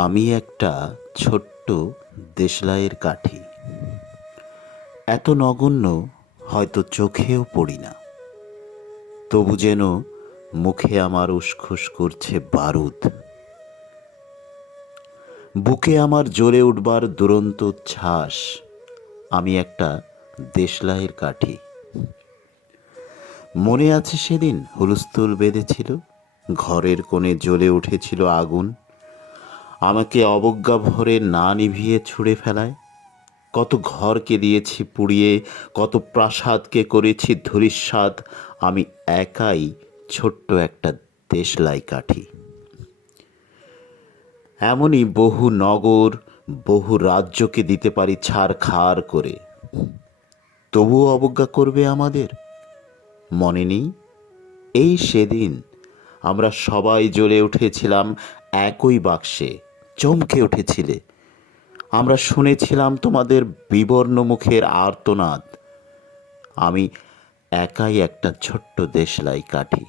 আমি একটা ছোট্ট দেশলাইয়ের কাঠি, এত নগণ্য হয়তো চোখেও পড়ি না, তবু যেন মুখে আমার উসখুস করছে বারুদ। বুকে আমার জ্বলে উঠবার দুরন্ত উচ্ছ্বাস। আমি একটা দেশলাইয়ের কাঠি। মনে আছে সেদিন হুলস্থুল বেঁধেছিল, ঘরের কোণে জ্বলে উঠেছিল আগুন, আমাকে অবজ্ঞা ভরে না নিভিয়ে ছুঁড়ে ফেলায়। কত ঘরকে দিয়েছি পুড়িয়ে, কত প্রাসাদকে করেছি ধূলিসাৎ। আমি একাই ছোট্ট একটা দেশলাই কাঠি। এমনই বহু নগর, বহু রাজ্যকে দিতে পারি ছারখার করে, তবুও অবজ্ঞা করবে আমাদের। মনে নেই এই সেদিন আমরা সবাই জ্বলে উঠেছিলাম একই বাক্সে, চমকে উঠেছিলে। আমরা শুনেছিলাম তোমাদের বিবর্ণ মুখের আর্তনাদ। আমি একাই একটা ছোট্ট দেশলাই কাঠি।